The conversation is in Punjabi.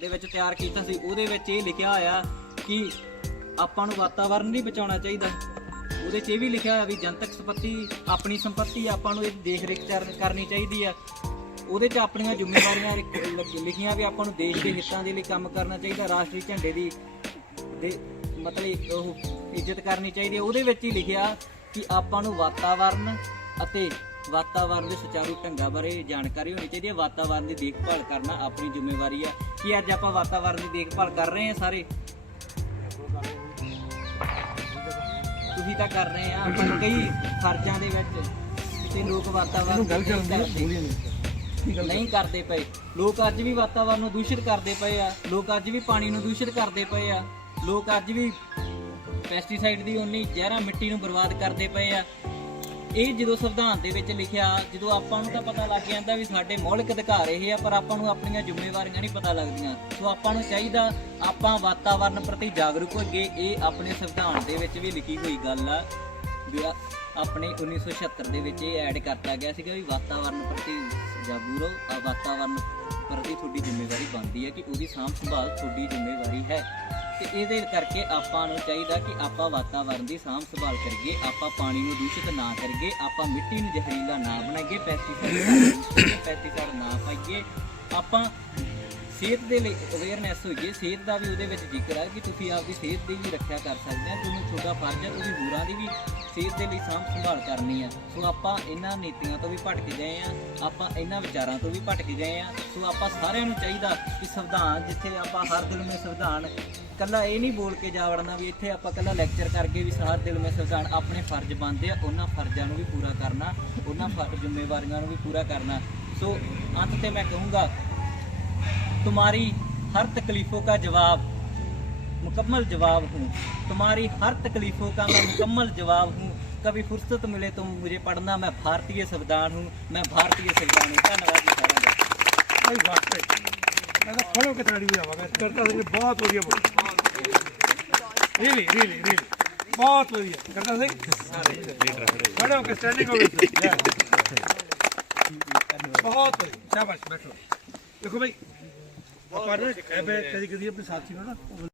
ਦੇ ਵਿੱਚ ਤਿਆਰ ਕੀਤਾ ਸੀ, ਉਹਦੇ ਵਿੱਚ ਇਹ ਲਿਖਿਆ ਹੋਇਆ ਕਿ ਆਪਾਂ ਨੂੰ ਵਾਤਾਵਰਨ ਨਹੀਂ ਬਚਾਉਣਾ ਚਾਹੀਦਾ। ਉਹਦੇ 'ਚ ਇਹ ਵੀ ਲਿਖਿਆ ਹੋਇਆ ਵੀ ਜਨਤਕ ਸੰਪਤੀ, ਆਪਣੀ ਸੰਪਤੀ ਆਪਾਂ ਨੂੰ ਇਹ ਦੇਖ ਰੇਖ ਕਰਨੀ ਚਾਹੀਦੀ ਆ। ਉਹਦੇ 'ਚ ਆਪਣੀਆਂ ਜ਼ਿੰਮੇਵਾਰੀਆਂ ਲਿਖੀਆਂ ਵੀ ਆਪਾਂ ਨੂੰ ਦੇਸ਼ ਦੇ ਹਿੱਤਾਂ ਦੇ ਲਈ ਕੰਮ ਕਰਨਾ ਚਾਹੀਦਾ, ਰਾਸ਼ਟਰੀ ਝੰਡੇ ਦੀ, ਦੇ ਮਤਲਬ ਉਹ ਇੱਜ਼ਤ ਕਰਨੀ ਚਾਹੀਦੀ ਹੈ ਉਹਦੇ ਵਿੱਚ ਹੀ ਲਿਖਿਆ ਕਿ ਆਪਾਂ ਨੂੰ ਵਾਤਾਵਰਨ ਅਤੇ ਵਾਤਾਵਰਨ ਦੇ ਸੁਚਾਰੂ ਢੰਗਾਂ ਬਾਰੇ ਜਾਣਕਾਰੀ ਹੋਣੀ ਚਾਹੀਦੀ ਹੈ। ਵਾਤਾਵਰਨ ਦੀ ਦੇਖਭਾਲ ਕਰਨਾ ਆਪਣੀ ਜ਼ਿੰਮੇਵਾਰੀ ਹੈ। ਕਿ ਅੱਜ ਆਪਾਂ ਵਾਤਾਵਰਨ ਦੀ ਦੇਖਭਾਲ ਕਰ ਰਹੇ ਹਾਂ ਸਾਰੇ? ਤੁਸੀਂ ਤਾਂ ਕਰ ਰਹੇ ਆ ਪਰ ਕਈ ਫਰਜ਼ਾਂ ਦੇ ਵਿੱਚ ਤੇ ਲੋਕ ਵਾਤਾਵਰਨ ਗੱਲ ਨਹੀਂ। ਕਰਦੇ ਪਏ। ਲੋਕ ਅੱਜ ਵੀ ਵਾਤਾਵਰਨ ਨੂੰ ਦੂਸ਼ਿਤ ਕਰਦੇ ਪਏ ਆ। ਲੋਕ ਅੱਜ ਵੀ ਪਾਣੀ ਨੂੰ ਦੂਸ਼ਿਤ ਕਰਦੇ ਪਏ ਆ। ਲੋਕ ਅੱਜ ਵੀ ਪੈਸਟੀਸਾਈਡ ਦੀ ਉਨੀ ਜ਼ਹਿਰਾਂ ਮਿੱਟੀ ਨੂੰ ਬਰਬਾਦ ਕਰਦੇ ਪਏ ਆ। ਇਹ ਜਦੋਂ ਸੰਵਿਧਾਨ ਦੇ ਵਿੱਚ ਲਿਖਿਆ, ਜਦੋਂ ਆਪਾਂ ਨੂੰ ਤਾਂ ਪਤਾ ਲੱਗ ਜਾਂਦਾ ਵੀ ਸਾਡੇ ਮੌਲਿਕ ਅਧਿਕਾਰ ਇਹ ਆ, ਪਰ ਆਪਾਂ ਨੂੰ ਆਪਣੀਆਂ ਜ਼ਿੰਮੇਵਾਰੀਆਂ ਨਹੀਂ ਪਤਾ ਲੱਗਦੀਆਂ। ਸੋ ਆਪਾਂ ਨੂੰ ਚਾਹੀਦਾ ਆਪਾਂ ਵਾਤਾਵਰਨ ਪ੍ਰਤੀ ਜਾਗਰੂਕ ਹੋਈਏ ਇਹ ਆਪਣੇ ਸੰਵਿਧਾਨ ਦੇ ਵਿੱਚ ਵੀ ਲਿਖੀ ਹੋਈ ਗੱਲ ਆ, ਵੀ ਆ- ਆਪਣੇ 1976 ਦੇ ਵਿੱਚ ਇਹ ਐਡ ਕਰਤਾ ਗਿਆ ਸੀਗਾ ਵੀ ਵਾਤਾਵਰਨ ਪ੍ਰਤੀ ਜਾਗਰੂਕ ਰਹੋ, ਆ ਵਾਤਾਵਰਨ ਪ੍ਰਤੀ ਤੁਹਾਡੀ ਜ਼ਿੰਮੇਵਾਰੀ ਬਣਦੀ ਹੈ ਕਿ ਉਹਦੀ ਸਾਂਭ ਸੰਭਾਲ ਤੁਹਾਡੀ ਜ਼ਿੰਮੇਵਾਰੀ ਹੈ। ਤੇ ਇਹਦੇ ਕਰਕੇ ਆਪਾਂ ਨੂੰ ਚਾਹੀਦਾ ਕਿ ਆਪਾਂ ਵਾਤਾਵਰਨ ਦੀ ਸਾਂਭ ਸੰਭਾਲ ਕਰੀਏ, ਆਪਾਂ ਪਾਣੀ ਨੂੰ ਦੂਸ਼ਿਤ ਨਾ ਕਰੀਏ, ਆਪਾਂ ਮਿੱਟੀ ਨੂੰ ਜ਼ਹਿਰੀਲਾ ਨਾ ਬਣਾਈਏ ਪੈਸਟੀਸਾਈਡ ਪੈਸਟੀਸਾਈਡ ਨਾ ਪਾਈਏ। ਆਪਾਂ ਸਿਹਤ ਦੇ ਲਈ ਅਵੇਅਰਨੈਸ ਹੋਈਏ ਸਿਹਤ ਦਾ ਵੀ ਉਹਦੇ ਵਿੱਚ ਜ਼ਿਕਰ ਹੈ ਕਿ ਤੁਸੀਂ ਆਪਦੀ ਸਿਹਤ ਦੀ ਵੀ ਰੱਖਿਆ ਕਰ ਸਕਦੇ ਆ ਤੁਹਾਨੂੰ ਤੁਹਾਡਾ ਫਰਜ਼ ਹੈ, ਤੁਸੀਂ ਹੋਰਾਂ ਦੀ ਵੀ ਸਿਹਤ ਦੇ ਲਈ ਸਾਂਭ ਸੰਭਾਲ ਕਰਨੀ ਆ ਸੋ ਆਪਾਂ ਇਹਨਾਂ ਨੀਤੀਆਂ ਤੋਂ ਵੀ ਭਟਕ ਗਏ ਆ ਆਪਾਂ ਇਹਨਾਂ ਵਿਚਾਰਾਂ ਤੋਂ ਵੀ ਭਟਕ ਗਏ ਆ ਸੋ ਆਪਾਂ ਸਾਰਿਆਂ ਨੂੰ ਚਾਹੀਦਾ ਕਿ ਸੰਵਿਧਾਨ, ਜਿੱਥੇ ਆਪਾਂ ਹਰ ਦਿਲ ਮੇ ਸੰਵਿਧਾਨ ਕੱਲਾ ਇਹ ਨਹੀਂ ਬੋਲ ਕੇ ਜਾ ਵੜਨਾ ਵੀ ਇੱਥੇ ਆਪਾਂ ਕੱਲਾ ਲੈਕਚਰ ਕਰਕੇ ਵੀ ਹਰ ਦਿਲ ਮੇ ਸੰਵਿਧਾਨ, ਆਪਣੇ ਫਰਜ਼ ਬਣਦੇ ਆ, ਉਹਨਾਂ ਫਰਜ਼ਾਂ ਨੂੰ ਵੀ ਪੂਰਾ ਕਰਨਾ, ਉਹਨਾਂ ਫਰਜ਼ ਜ਼ਿੰਮੇਵਾਰੀਆਂ ਨੂੰ ਵੀ ਪੂਰਾ ਕਰਨਾ। ਸੋ ਅੰਤ ਤੇ ਮੈਂ ਕਹੂੰਗਾ तुम्हारी हर तकलीफों का जवाब मुकम्मल जवाब हूँ तुम्हारी हर तकलीफों का मैं मुकम्मल जवाब हूँ कभी फुर्सत मिले तो मुझे पढ़ना मैं भारतीय संविधान हूँ मैं भारतीय संविधान हूँ धन्यवाद जी सारा का ਭਾਈ ਵਾਸਤੇ ਮੈਂ ਤਾਂ ਖੜੋ ਕਿ ਤਾੜੀ ਵਜਾਵਾਂਗਾ ਕਰਤਾ ਸਿੰਘ ਬਹੁਤ ਵਧੀਆ ਬੋਲ ਰੀਲੀ ਰੀਲੀ ਰੀਲੀ ਬਹੁਤ ਵਧੀਆ ਕਰਤਾ ਸਿੰਘ ਖੜੋ ਕਿ ਸਟੈਂਡਿੰਗ ਓਵੇਸ਼ਨ ਬਹੁਤ ਵਧੀਆ ਸ਼ਾਬਾਸ਼ ਬੈਠੋ ਦੇਖੋ ਭਾਈ ਆਪਾਂ ਨਾ ਕਦੀ ਕਦੀ ਆਪਣੇ ਸਾਥੀ ਨੂੰ ਨਾ